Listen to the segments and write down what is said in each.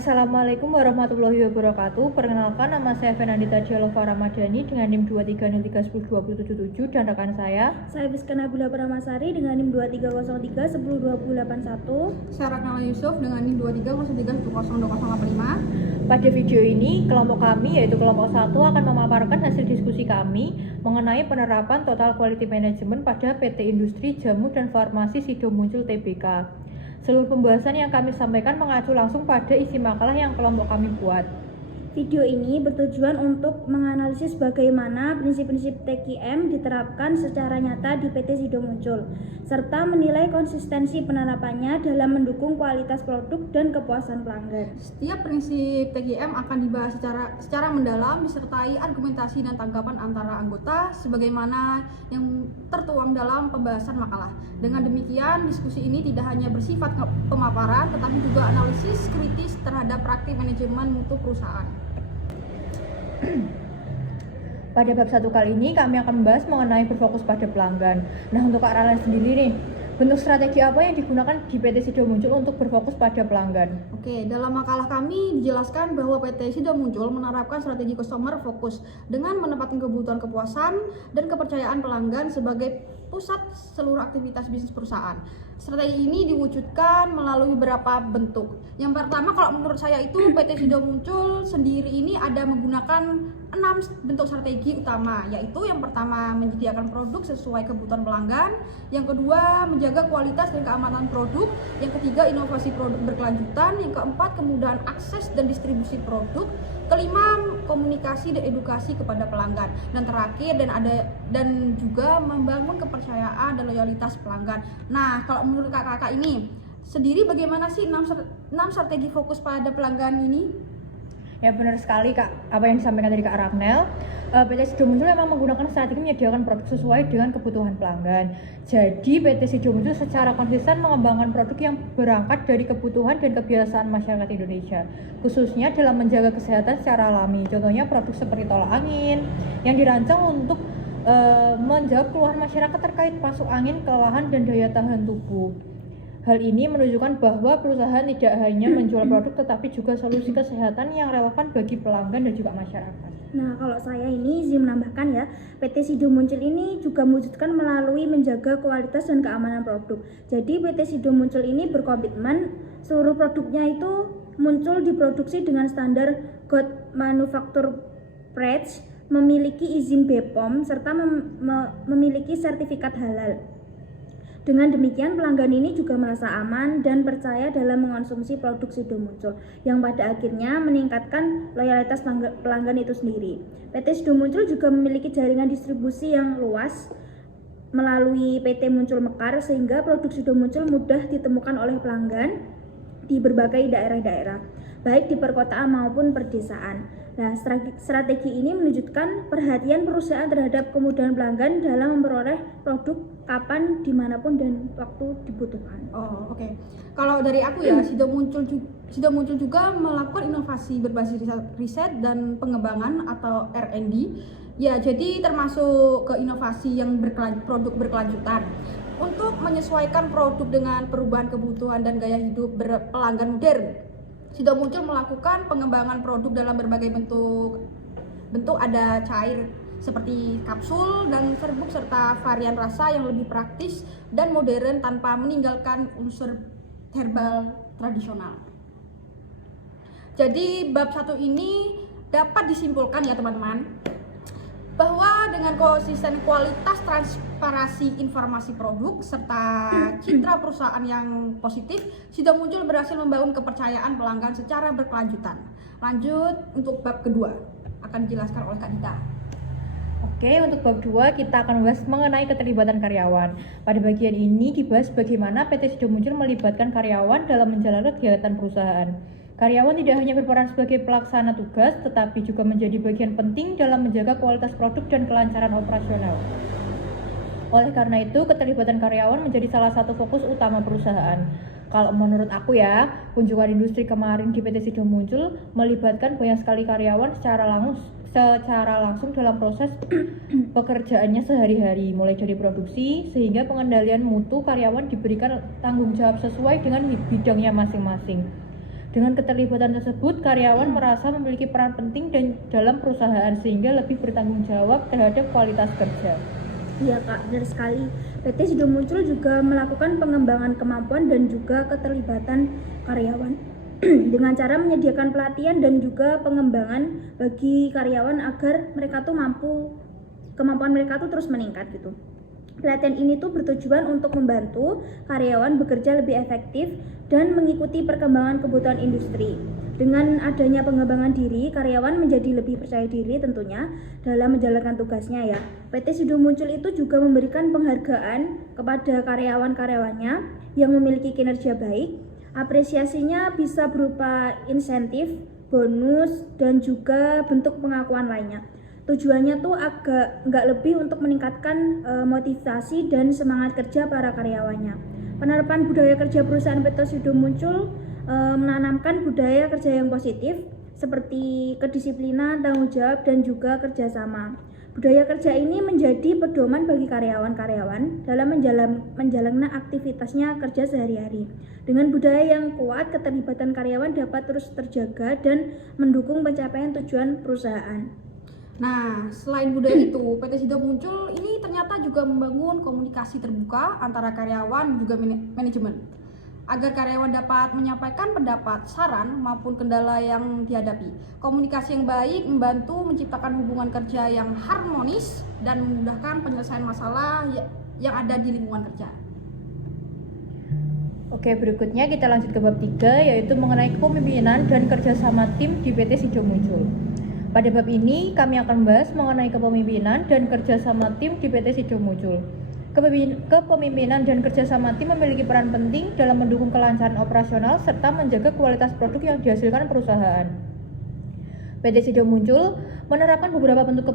Assalamualaikum warahmatullahi wabarakatuh. Perkenalkan, nama saya Fernandita Dialova Ramadhani dengan NIM 230310277 dan rekan saya Fiska Nabila Pramasari dengan NIM 2303102081. Saya Ratnala Yusuf dengan NIM 2303102085. Pada video ini, kelompok kami yaitu kelompok 1 akan memaparkan hasil diskusi kami mengenai penerapan Total Quality Management pada PT Industri Jamu dan Farmasi Sidomuncul Tbk. Seluruh pembahasan yang kami sampaikan mengacu langsung pada isi makalah yang kelompok kami buat. Video ini bertujuan untuk menganalisis bagaimana prinsip-prinsip TQM diterapkan secara nyata di PT Sidomuncul, serta menilai konsistensi penerapannya dalam mendukung kualitas produk dan kepuasan pelanggan. Setiap prinsip TQM akan dibahas secara mendalam disertai argumentasi dan tanggapan antara anggota sebagaimana yang tertuang dalam pembahasan makalah. Dengan demikian, diskusi ini tidak hanya bersifat pemaparan tetapi juga analisis kritis terhadap praktik manajemen mutu perusahaan. Pada bab 1 kali ini kami akan membahas mengenai berfokus pada pelanggan. Nah, untuk Kak Ralan sendiri nih, bentuk strategi apa yang digunakan di PT Sidomuncul untuk berfokus pada pelanggan? Oke, dalam makalah kami dijelaskan bahwa PT Sidomuncul menerapkan strategi customer focus dengan menempatkan kebutuhan kepuasan dan kepercayaan pelanggan sebagai pusat seluruh aktivitas bisnis perusahaan. Strategi ini diwujudkan melalui beberapa bentuk. Yang pertama, kalau menurut saya itu PT Sidomuncul sendiri ini ada menggunakan 6 bentuk strategi utama, yaitu yang pertama menyediakan produk sesuai kebutuhan pelanggan, yang kedua menjaga kualitas dan keamanan produk, yang ketiga inovasi produk berkelanjutan, yang keempat kemudahan akses dan distribusi produk, kelima komunikasi dan edukasi kepada pelanggan, dan terakhir dan juga membangun kepercayaan dan loyalitas pelanggan. Nah, kalau menurut kakak-kakak ini sendiri bagaimana sih 6 strategi fokus pada pelanggan ini? Ya, benar sekali Kak, apa yang disampaikan dari Kak Ragnel. PT Sidomuncul memang menggunakan strategi menyediakan produk sesuai dengan kebutuhan pelanggan. Jadi PT Sidomuncul secara konsisten mengembangkan produk yang berangkat dari kebutuhan dan kebiasaan masyarakat Indonesia, khususnya dalam menjaga kesehatan secara alami. Contohnya produk seperti tolak angin yang dirancang untuk menjawab keluhan masyarakat terkait masuk angin, kelelahan, dan daya tahan tubuh. Hal ini menunjukkan bahwa perusahaan tidak hanya menjual produk tetapi juga solusi kesehatan yang relevan bagi pelanggan dan juga masyarakat. Nah, kalau saya ini izin menambahkan ya, PT Sidomuncul ini juga mewujudkan melalui menjaga kualitas dan keamanan produk. Jadi PT Sidomuncul ini berkomitmen seluruh produknya itu muncul diproduksi dengan standar Good Manufacture Practice, memiliki izin BPOM serta memiliki sertifikat halal. Dengan demikian, pelanggan ini juga merasa aman dan percaya dalam mengonsumsi produk Sidomuncul, yang pada akhirnya meningkatkan loyalitas pelanggan itu sendiri. PT Sidomuncul juga memiliki jaringan distribusi yang luas melalui PT Muncul Mekar, sehingga produk Sidomuncul mudah ditemukan oleh pelanggan di berbagai daerah-daerah, baik di perkotaan maupun perdesaan. Nah, strategi ini menunjukkan perhatian perusahaan terhadap kemudahan pelanggan dalam memperoleh produk kapan, dimanapun, dan waktu dibutuhkan. Oh, oke. Kalau dari aku ya, Sidomuncul juga melakukan inovasi berbasis riset dan pengembangan atau R&D. Ya, jadi termasuk ke inovasi yang produk berkelanjutan. Untuk menyesuaikan produk dengan perubahan kebutuhan dan gaya hidup pelanggan modern, Sidomuncul melakukan pengembangan produk dalam berbagai bentuk ada cair seperti kapsul dan serbuk serta varian rasa yang lebih praktis dan modern tanpa meninggalkan unsur herbal tradisional. Jadi bab 1 ini dapat disimpulkan ya teman-teman, bahwa dengan konsisten kualitas, transparansi informasi produk, serta citra perusahaan yang positif, Sidomuncul berhasil membangun kepercayaan pelanggan secara berkelanjutan. Lanjut untuk bab kedua, akan dijelaskan oleh Kak Dita. Oke, untuk bab 2 kita akan membahas mengenai keterlibatan karyawan. Pada bagian ini dibahas bagaimana PT Sidomuncul melibatkan karyawan dalam menjalankan kegiatan perusahaan. Karyawan tidak hanya berperan sebagai pelaksana tugas, tetapi juga menjadi bagian penting dalam menjaga kualitas produk dan kelancaran operasional. Oleh karena itu, keterlibatan karyawan menjadi salah satu fokus utama perusahaan. Kalau menurut aku ya, kunjungan industri kemarin di PT Sidomuncul melibatkan banyak sekali karyawan secara langsung dalam proses pekerjaannya sehari-hari, mulai dari produksi sehingga pengendalian mutu. Karyawan diberikan tanggung jawab sesuai dengan bidangnya masing-masing. Dengan keterlibatan tersebut, karyawan merasa memiliki peran penting dalam perusahaan sehingga lebih bertanggung jawab terhadap kualitas kerja. Iya Kak, benar sekali. PT Sido Muncul juga melakukan pengembangan kemampuan dan juga keterlibatan karyawan dengan cara menyediakan pelatihan dan juga pengembangan bagi karyawan agar mereka tuh kemampuan mereka tuh terus meningkat gitu. Pelatihan ini tuh bertujuan untuk membantu karyawan bekerja lebih efektif dan mengikuti perkembangan kebutuhan industri. Dengan adanya pengembangan diri, karyawan menjadi lebih percaya diri tentunya dalam menjalankan tugasnya ya. PT Sido Muncul itu juga memberikan penghargaan kepada karyawan-karyawannya yang memiliki kinerja baik. Apresiasinya bisa berupa insentif, bonus, dan juga bentuk pengakuan lainnya. Tujuannya tuh agak nggak lebih untuk meningkatkan motivasi dan semangat kerja para karyawannya. Penerapan budaya kerja perusahaan PT Sido Muncul menanamkan budaya kerja yang positif seperti kedisiplinan, tanggung jawab, dan juga kerjasama. Budaya kerja ini menjadi pedoman bagi karyawan-karyawan dalam menjalankan aktivitasnya kerja sehari-hari. Dengan budaya yang kuat, keterlibatan karyawan dapat terus terjaga dan mendukung pencapaian tujuan perusahaan. Nah, selain budaya itu, PT Sido Muncul ini ternyata juga membangun komunikasi terbuka antara karyawan dan juga manajemen. Agar karyawan dapat menyampaikan pendapat, saran, maupun kendala yang dihadapi. Komunikasi yang baik membantu menciptakan hubungan kerja yang harmonis dan memudahkan penyelesaian masalah yang ada di lingkungan kerja. Oke, berikutnya kita lanjut ke bab 3, yaitu mengenai kepemimpinan dan kerjasama tim di PT Sido Muncul. Pada bab ini, kami akan membahas mengenai kepemimpinan dan kerjasama tim di PT Sido Muncul. Kepemimpinan dan kerjasama tim memiliki peran penting dalam mendukung kelancaran operasional serta menjaga kualitas produk yang dihasilkan perusahaan. PT Sido Muncul menerapkan beberapa bentuk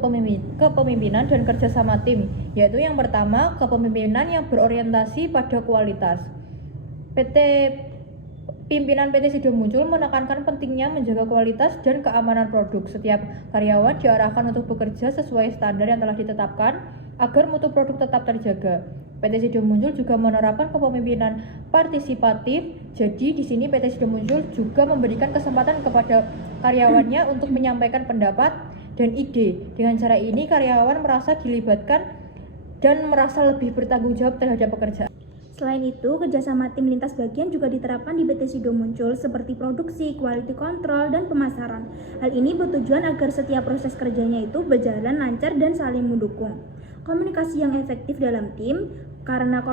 kepemimpinan dan kerjasama tim, yaitu yang pertama, kepemimpinan yang berorientasi pada kualitas. Pimpinan PT Sido Muncul menekankan pentingnya menjaga kualitas dan keamanan produk. Setiap karyawan diarahkan untuk bekerja sesuai standar yang telah ditetapkan agar mutu produk tetap terjaga. PT Sido Muncul juga menerapkan kepemimpinan partisipatif. Jadi di sini PT Sido Muncul juga memberikan kesempatan kepada karyawannya untuk menyampaikan pendapat dan ide. Dengan cara ini karyawan merasa dilibatkan dan merasa lebih bertanggung jawab terhadap pekerjaan. Selain itu, kerjasama tim lintas bagian juga diterapkan di PT Sido Muncul seperti produksi, quality control, dan pemasaran. Hal ini bertujuan agar setiap proses kerjanya itu berjalan lancar dan saling mendukung. Komunikasi yang efektif dalam tim, karena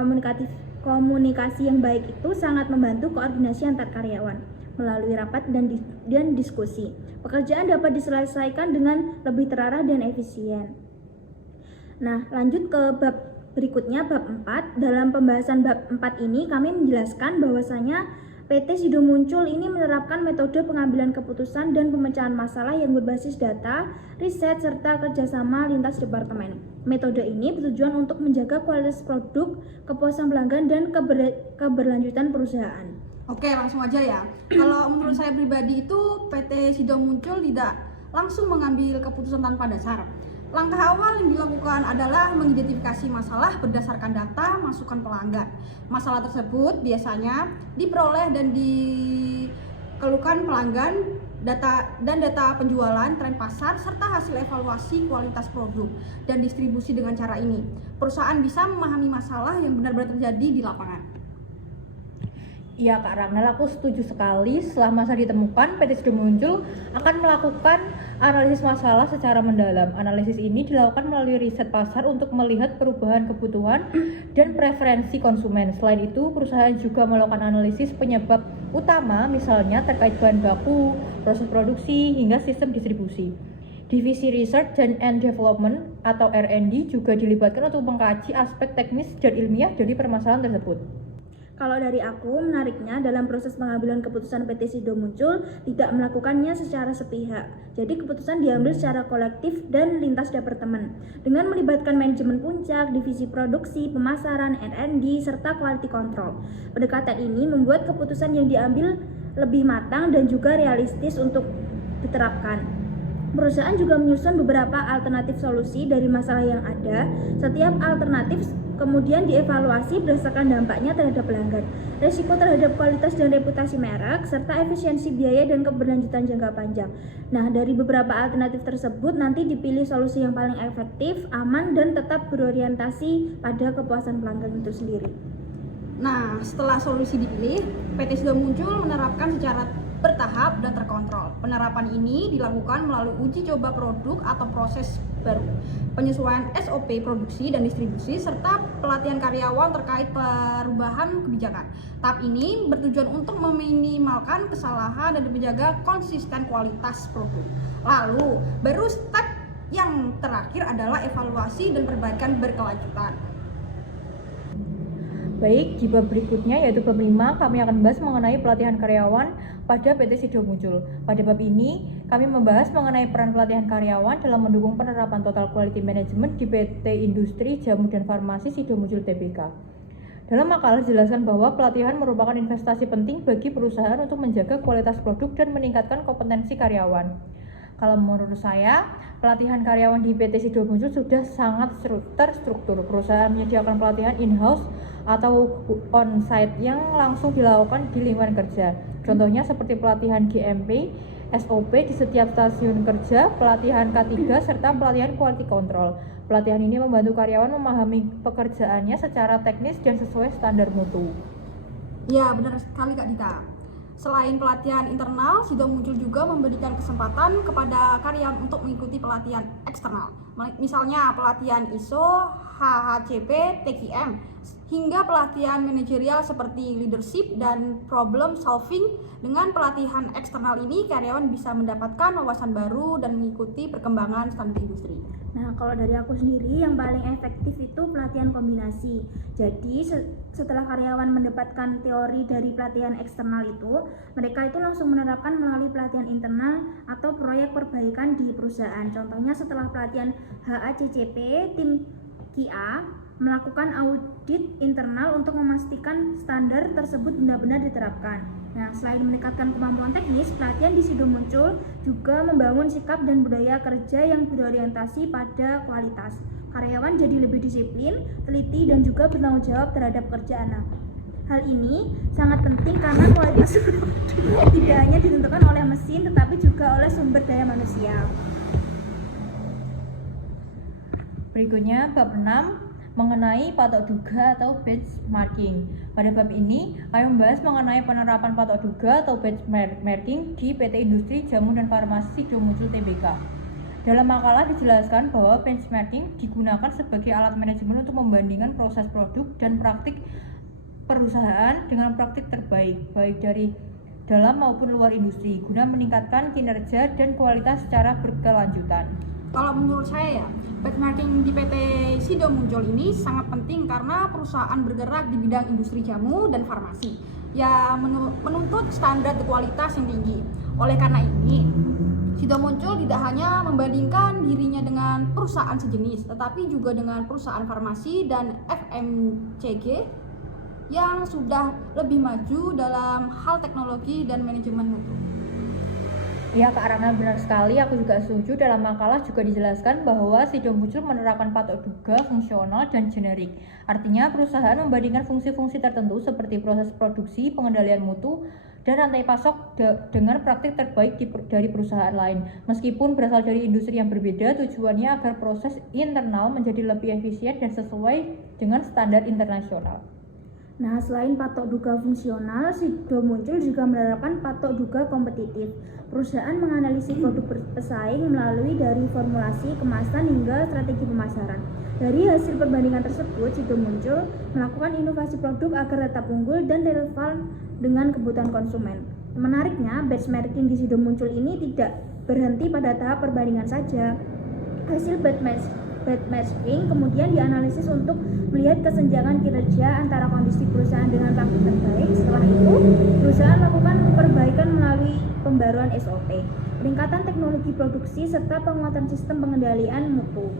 komunikasi yang baik itu sangat membantu koordinasi antar karyawan melalui rapat dan diskusi. Pekerjaan dapat diselesaikan dengan lebih terarah dan efisien. Nah, lanjut ke bab berikutnya, bab 4. Dalam pembahasan bab 4 ini kami menjelaskan bahwasanya PT Sido Muncul ini menerapkan metode pengambilan keputusan dan pemecahan masalah yang berbasis data, riset, serta kerjasama lintas departemen. Metode ini bertujuan untuk menjaga kualitas produk, kepuasan pelanggan, dan keberlanjutan perusahaan. Oke, langsung aja ya. Kalau menurut saya pribadi itu PT Sido Muncul tidak langsung mengambil keputusan tanpa dasar. Langkah awal yang dilakukan adalah mengidentifikasi masalah berdasarkan data masukan pelanggan. Masalah tersebut biasanya diperoleh dan dikeluhkan pelanggan, data penjualan, tren pasar, serta hasil evaluasi kualitas produk dan distribusi. Dengan cara ini, perusahaan bisa memahami masalah yang benar-benar terjadi di lapangan. Iya Kak Ragnal, aku setuju sekali. Setelah masalah ditemukan, PT Sido Muncul akan melakukan analisis masalah secara mendalam. Analisis ini dilakukan melalui riset pasar untuk melihat perubahan kebutuhan dan preferensi konsumen. Selain itu, perusahaan juga melakukan analisis penyebab utama, misalnya terkait bahan baku, proses produksi, hingga sistem distribusi. Divisi Research and Development atau R&D juga dilibatkan untuk mengkaji aspek teknis dan ilmiah dari permasalahan tersebut. Kalau dari aku, menariknya dalam proses pengambilan keputusan PT Sido Muncul tidak melakukannya secara sepihak. Jadi keputusan diambil secara kolektif dan lintas departemen dengan melibatkan manajemen puncak, divisi produksi, pemasaran, R&D, serta quality control. Pendekatan ini membuat keputusan yang diambil lebih matang dan juga realistis untuk diterapkan. Perusahaan juga menyusun beberapa alternatif solusi dari masalah yang ada. Setiap alternatif kemudian dievaluasi berdasarkan dampaknya terhadap pelanggan, risiko terhadap kualitas dan reputasi merek, serta efisiensi biaya dan keberlanjutan jangka panjang. Nah, dari beberapa alternatif tersebut nanti dipilih solusi yang paling efektif, aman, dan tetap berorientasi pada kepuasan pelanggan itu sendiri. Nah, setelah solusi dipilih, PT Sido Muncul menerapkan secara bertahap dan terkontrol. Penerapan ini dilakukan melalui uji coba produk atau proses baru, penyesuaian SOP produksi dan distribusi, serta pelatihan karyawan terkait perubahan kebijakan. Tahap ini bertujuan untuk meminimalkan kesalahan dan menjaga konsisten kualitas produk. Lalu, baru step yang terakhir adalah evaluasi dan perbaikan berkelanjutan. Baik, di bab berikutnya yaitu bab 5, kami akan membahas mengenai pelatihan karyawan pada PT Sido Muncul. Pada bab ini, kami membahas mengenai peran pelatihan karyawan dalam mendukung penerapan Total Quality Management di PT Industri Jamu dan Farmasi Sido Muncul Tbk. Dalam makalah dijelaskan bahwa pelatihan merupakan investasi penting bagi perusahaan untuk menjaga kualitas produk dan meningkatkan kompetensi karyawan. Kalau menurut saya, pelatihan karyawan di PT Sido Muncul sudah sangat terstruktur. Perusahaan menyediakan pelatihan in-house atau on-site yang langsung dilakukan di lingkungan kerja. Contohnya seperti pelatihan GMP, SOP di setiap stasiun kerja, pelatihan K3, serta pelatihan quality control. Pelatihan ini membantu karyawan memahami pekerjaannya secara teknis dan sesuai standar mutu. Ya, benar sekali Kak Dita. Selain pelatihan internal, Sido Muncul juga memberikan kesempatan kepada karyawan untuk mengikuti pelatihan eksternal. Misalnya pelatihan ISO, HACCP, TQM, hingga pelatihan manajerial seperti leadership dan problem solving. Dengan pelatihan eksternal ini, karyawan bisa mendapatkan wawasan baru dan mengikuti perkembangan standar industri. Nah, kalau dari aku sendiri yang paling efektif itu pelatihan kombinasi. Jadi setelah karyawan mendapatkan teori dari pelatihan eksternal itu, mereka itu langsung menerapkan melalui pelatihan internal atau proyek perbaikan di perusahaan. Contohnya setelah pelatihan HACCP, tim QA melakukan audit internal untuk memastikan standar tersebut benar-benar diterapkan. Nah, selain meningkatkan kemampuan teknis, pelatihan di Sido Muncul juga membangun sikap dan budaya kerja yang berorientasi pada kualitas. Karyawan jadi lebih disiplin, teliti, dan juga bertanggung jawab terhadap pekerjaan. Hal ini sangat penting karena kualitas tidak hanya ditentukan oleh mesin, tetapi juga oleh sumber daya manusia. Berikutnya bab 6 mengenai patok duga atau benchmarking. Pada bab ini, kami membahas mengenai penerapan patok duga atau benchmarking di PT Industri Jamu dan Farmasi Sido Muncul Tbk. Dalam makalah dijelaskan bahwa benchmarking digunakan sebagai alat manajemen untuk membandingkan proses produk dan praktik perusahaan dengan praktik terbaik, baik dari dalam maupun luar industri, guna meningkatkan kinerja dan kualitas secara berkelanjutan. Kalau menurut saya ya, benchmarking di PT Sido Muncul ini sangat penting karena perusahaan bergerak di bidang industri jamu dan farmasi yang menuntut standar kualitas yang tinggi. Oleh karena ini, Sido Muncul tidak hanya membandingkan dirinya dengan perusahaan sejenis, tetapi juga dengan perusahaan farmasi dan FMCG yang sudah lebih maju dalam hal teknologi dan manajemen mutu. Ya, Kak Rana benar sekali, aku juga setuju. Dalam makalah juga dijelaskan bahwa Sido Muncul menerapkan patok duga fungsional dan generik. Artinya perusahaan membandingkan fungsi-fungsi tertentu seperti proses produksi, pengendalian mutu, dan rantai pasok dengan praktik terbaik dari perusahaan lain. Meskipun berasal dari industri yang berbeda, tujuannya agar proses internal menjadi lebih efisien dan sesuai dengan standar internasional. Nah, selain patok duga fungsional, Sido Muncul juga menerapkan patok duga kompetitif. Perusahaan menganalisis produk pesaing melalui dari formulasi, kemasan, hingga strategi pemasaran. Dari hasil perbandingan tersebut, Sido Muncul melakukan inovasi produk agar tetap unggul dan relevan dengan kebutuhan konsumen. Menariknya, benchmarking di Sido Muncul ini tidak berhenti pada tahap perbandingan saja. Hasil benchmarking kemudian dianalisis untuk melihat kesenjangan kinerja antara kondisi perusahaan dengan praktik terbaik. Setelah itu, perusahaan melakukan perbaikan melalui pembaruan SOP, peningkatan teknologi produksi, serta penguatan sistem pengendalian mutu.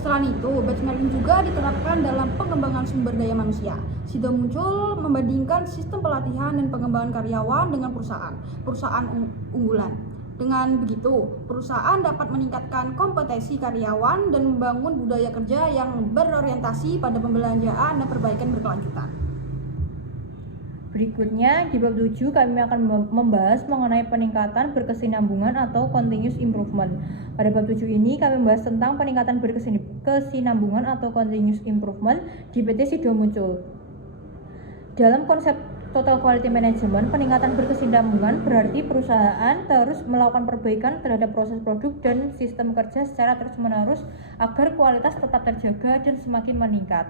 Selain itu, benchmarking juga diterapkan dalam pengembangan sumber daya manusia. Sido Muncul membandingkan sistem pelatihan dan pengembangan karyawan dengan perusahaan unggulan. Dengan begitu, perusahaan dapat meningkatkan kompetensi karyawan dan membangun budaya kerja yang berorientasi pada pembelanjaan dan perbaikan berkelanjutan. Berikutnya, di bab 7 kami akan membahas mengenai peningkatan berkesinambungan atau continuous improvement. Pada bab 7 ini kami membahas tentang peningkatan berkesinambungan atau continuous improvement di PT Sido Muncul. Dalam konsep Total Quality Management, peningkatan berkesinambungan berarti perusahaan terus melakukan perbaikan terhadap proses produk dan sistem kerja secara terus-menerus agar kualitas tetap terjaga dan semakin meningkat.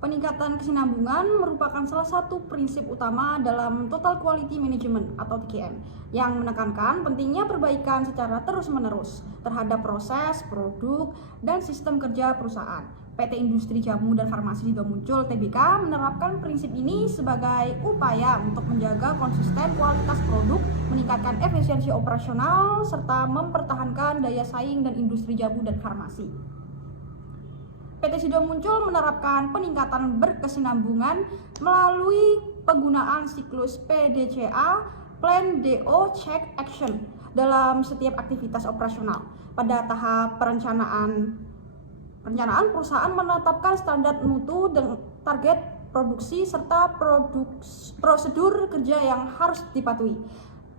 Peningkatan kesinambungan merupakan salah satu prinsip utama dalam Total Quality Management atau TQM yang menekankan pentingnya perbaikan secara terus-menerus terhadap proses, produk, dan sistem kerja perusahaan. PT Industri Jamu dan Farmasi Sido Muncul Tbk menerapkan prinsip ini sebagai upaya untuk menjaga konsisten kualitas produk, meningkatkan efisiensi operasional, serta mempertahankan daya saing dan industri jamu dan farmasi. PT Sido Muncul menerapkan peningkatan berkesinambungan melalui penggunaan siklus PDCA, Plan Do Check Action, dalam setiap aktivitas operasional. Pada tahap perencanaan perusahaan menetapkan standar mutu dan target produksi serta prosedur kerja yang harus dipatuhi.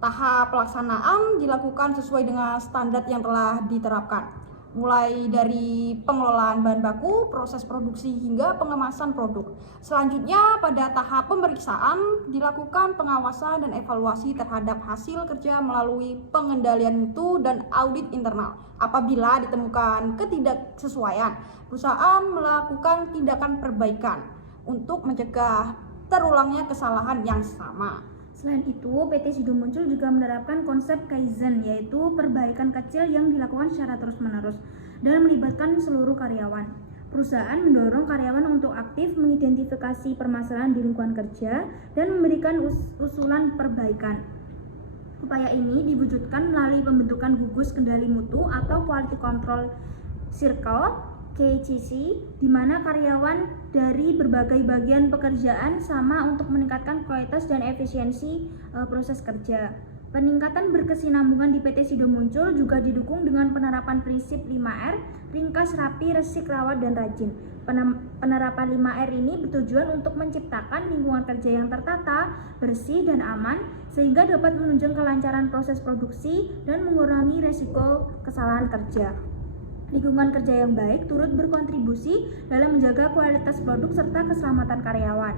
Tahap pelaksanaan dilakukan sesuai dengan standar yang telah diterapkan, mulai dari pengelolaan bahan baku, proses produksi hingga pengemasan produk. Selanjutnya, pada tahap pemeriksaan dilakukan pengawasan dan evaluasi terhadap hasil kerja melalui pengendalian mutu dan audit internal. Apabila ditemukan ketidaksesuaian, perusahaan melakukan tindakan perbaikan untuk mencegah terulangnya kesalahan yang sama. Selain itu, PT Sido Muncul juga menerapkan konsep Kaizen, yaitu perbaikan kecil yang dilakukan secara terus-menerus dan melibatkan seluruh karyawan. Perusahaan mendorong karyawan untuk aktif mengidentifikasi permasalahan di lingkungan kerja dan memberikan usulan perbaikan. Upaya ini diwujudkan melalui pembentukan gugus kendali mutu atau Quality Control Circle KCC, di mana karyawan dari berbagai bagian pekerjaan sama untuk meningkatkan kualitas dan efisiensi proses kerja. Peningkatan berkesinambungan di PT Sido Muncul juga didukung dengan penerapan prinsip 5R, ringkas, rapi, resik, rawat, dan rajin. Penerapan 5R ini bertujuan untuk menciptakan lingkungan kerja yang tertata, bersih, dan aman, sehingga dapat menunjang kelancaran proses produksi dan mengurangi resiko kesalahan kerja. Lingkungan kerja yang baik turut berkontribusi dalam menjaga kualitas produk serta keselamatan karyawan.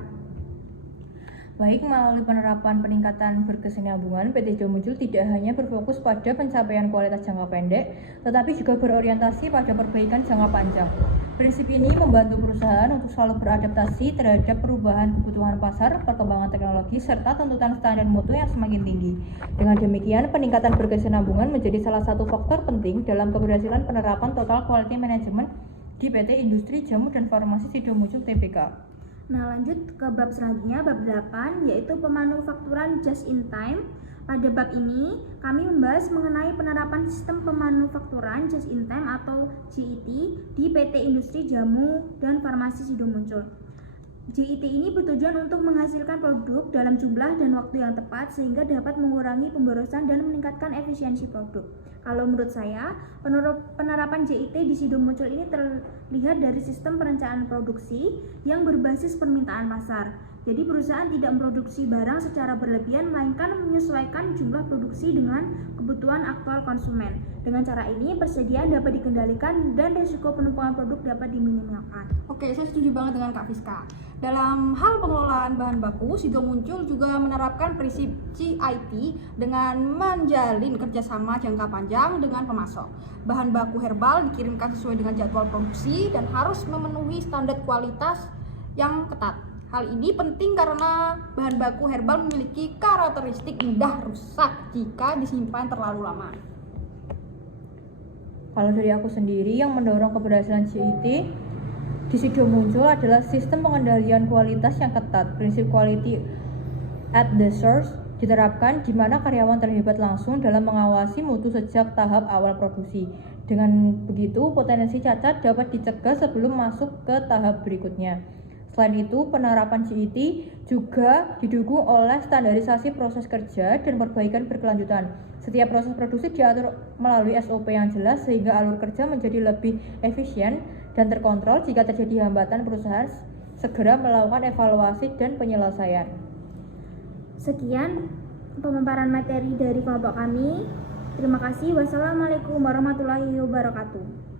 Baik, melalui penerapan peningkatan berkesinambungan, PT Sido Muncul tidak hanya berfokus pada pencapaian kualitas jangka pendek, tetapi juga berorientasi pada perbaikan jangka panjang. Prinsip ini membantu perusahaan untuk selalu beradaptasi terhadap perubahan kebutuhan pasar, perkembangan teknologi, serta tuntutan standar mutu yang semakin tinggi. Dengan demikian, peningkatan berkesinambungan menjadi salah satu faktor penting dalam keberhasilan penerapan Total Quality Management di PT Industri Jamu dan Farmasi Sido Muncul Tbk. Nah, lanjut ke bab selanjutnya, bab 8, yaitu pemanufakturan just in time. Pada bab ini, kami membahas mengenai penerapan sistem pemanufakturan just in time atau JIT di PT Industri Jamu dan Farmasi Sido Muncul. JIT ini bertujuan untuk menghasilkan produk dalam jumlah dan waktu yang tepat sehingga dapat mengurangi pemborosan dan meningkatkan efisiensi produk. Kalau menurut saya, penerapan JIT di Sido Muncul ini terlihat dari sistem perencanaan produksi yang berbasis permintaan pasar. Jadi perusahaan tidak memproduksi barang secara berlebihan, melainkan menyesuaikan jumlah produksi dengan kebutuhan aktual konsumen. Dengan cara ini, persediaan dapat dikendalikan dan risiko penumpukan produk dapat diminimalkan. Oke, saya setuju banget dengan Kak Fiska. Dalam hal pengelolaan bahan baku, Sido Muncul juga menerapkan prinsip CIT dengan menjalin kerjasama jangka panjang dengan pemasok. Bahan baku herbal dikirimkan sesuai dengan jadwal produksi dan harus memenuhi standar kualitas yang ketat. Hal ini penting karena bahan baku herbal memiliki karakteristik mudah rusak jika disimpan terlalu lama. Kalau dari aku sendiri, yang mendorong keberhasilan JIT di Sido Muncul adalah sistem pengendalian kualitas yang ketat. Prinsip quality at the source diterapkan di mana karyawan terlibat langsung dalam mengawasi mutu sejak tahap awal produksi. Dengan begitu, potensi cacat dapat dicegah sebelum masuk ke tahap berikutnya. Selain itu, penerapan GET juga didukung oleh standarisasi proses kerja dan perbaikan berkelanjutan. Setiap proses produksi diatur melalui SOP yang jelas sehingga alur kerja menjadi lebih efisien dan terkontrol. Jika terjadi hambatan, perusahaan segera melakukan evaluasi dan penyelesaian. Sekian pemaparan materi dari kelompok kami. Terima kasih. Wassalamualaikum warahmatullahi wabarakatuh.